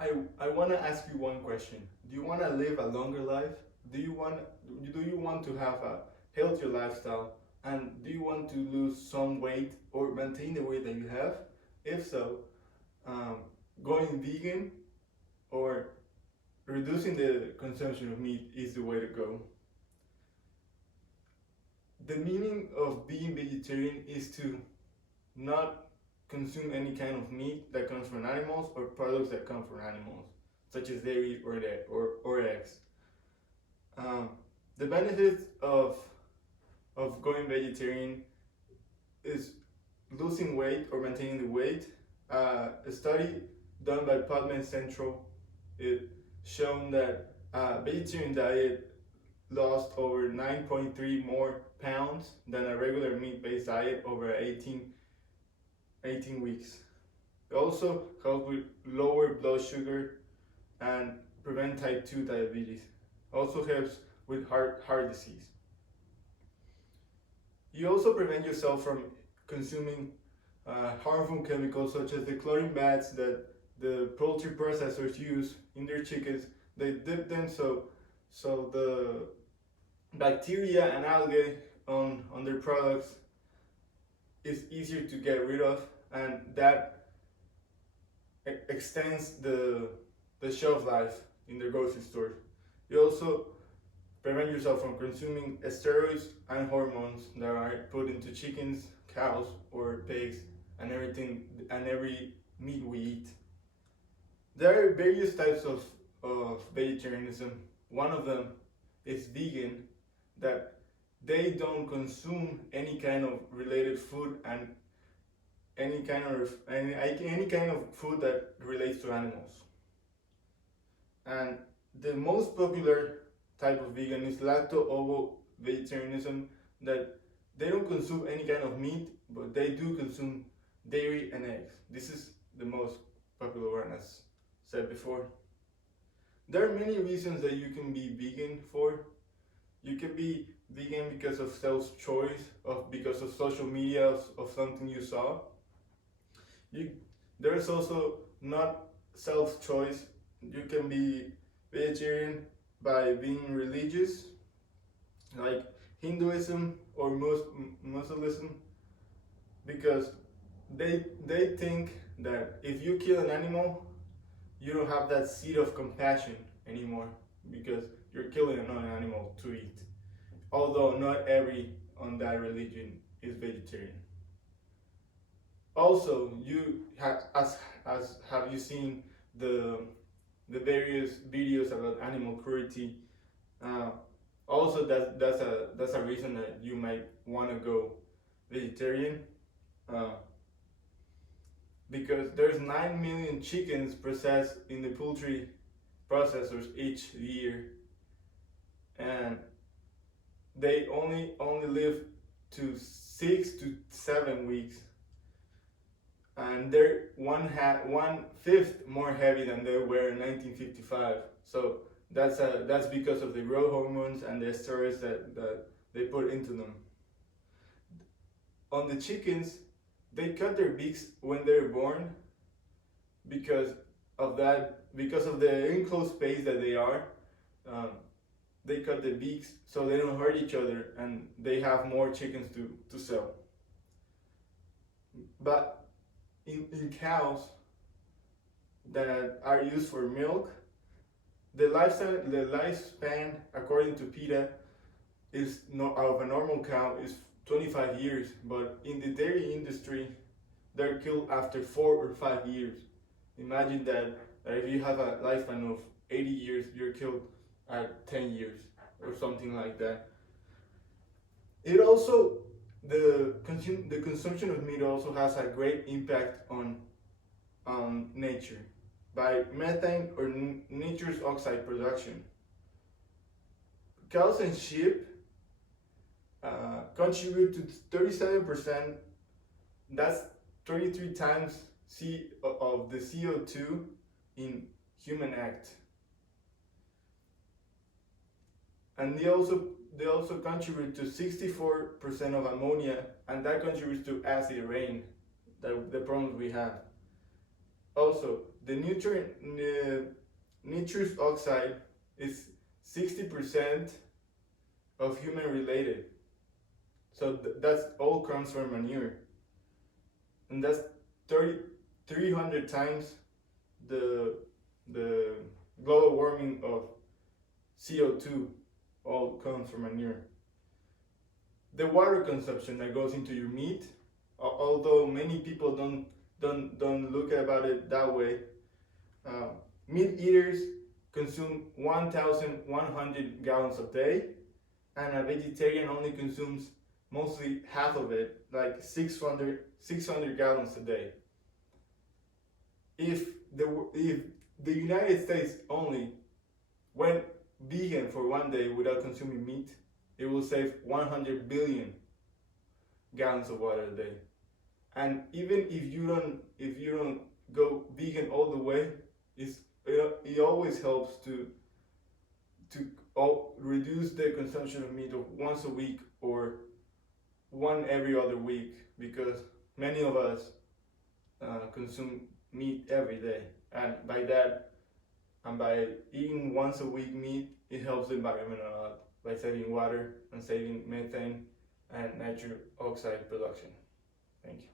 I want to ask you one question. Do you want to live a longer life? Do you want to have a healthier lifestyle? And do you want to lose some weight or maintain the weight that you have? If so, um, going vegan or reducing the consumption of meat is the way to go. The meaning of being vegetarian is to not consume any kind of meat that comes from animals or products that come from animals, such as dairy or eggs. Um, the benefits of going vegetarian is losing weight or maintaining the weight. A study done by Podman Central it shown that vegetarian diet lost over 9.3 more pounds than a regular meat-based diet over 18 weeks. It also helps with lower blood sugar and prevent type 2 diabetes. Also helps with heart disease. You also prevent yourself from consuming harmful chemicals such as the chlorine baths that the poultry processors use in their chickens. They dip them so the bacteria and algae on their products is easier to get rid of, and that extends the shelf life in the grocery store. You also prevent yourself from consuming steroids and hormones that are put into chickens, cows, or pigs, and every meat we eat. There are various types of vegetarianism. One of them is vegan, that they don't consume any kind of related food and any kind of food that relates to animals. And the most popular type of vegan is lacto-ovo vegetarianism, that they don't consume any kind of meat, but they do consume dairy and eggs. This is the most popular one, as said before. There are many reasons that you can be vegan for. You can be vegan because of self-choice, because of social media, of something you saw. There's also not self-choice. You can be vegetarian by being religious, like Hinduism or Muslim, because they think that if you kill an animal, you don't have that seed of compassion anymore because you're killing another animal to eat. Although not every on that religion is vegetarian. Also, you have you seen the various videos about animal cruelty? Also, that's a reason that you might want to go vegetarian, because there's 9 million chickens processed in the poultry processors each year, and they only live to 6 to 7 weeks, and they're one fifth more heavy than they were in 1955. So that's because of the growth hormones and the steroids that they put into them. On the chickens, they cut their beaks when they're born because of the enclosed space that they are. They cut the beaks so they don't hurt each other and they have more chickens to sell. But in cows that are used for milk, the lifespan according to PETA of a normal cow is 25 years, but in the dairy industry, they're killed after 4 or 5 years. Imagine that if you have a lifespan of 80 years, you're killed at 10 years or something like that. It also, the consumption of meat also has a great impact on nature by methane or nitrous oxide production. Cows and sheep contribute to 37%. That's 33 times of the CO2 in human act. And they also contribute to 64% of ammonia, and that contributes to acid rain, the problems we have. Also, the nitrous oxide is 60% of human related. So that's all comes from manure. And that's 300 times the global warming of CO2 all comes from manure. The water consumption that goes into your meat, although many people don't look about it that way, meat eaters consume 1,100 gallons a day, and a vegetarian only consumes mostly half of it, like 600 gallons a day. If the United States only went vegan for one day without consuming meat, it will save 100 billion gallons of water a day. And even if you don't go vegan all the way, it always helps to reduce the consumption of meat of once a week or one every other week, because many of us consume meat every day, and by eating once a week meat, it helps the environment a lot by saving water and saving methane and nitrous oxide production. Thank you.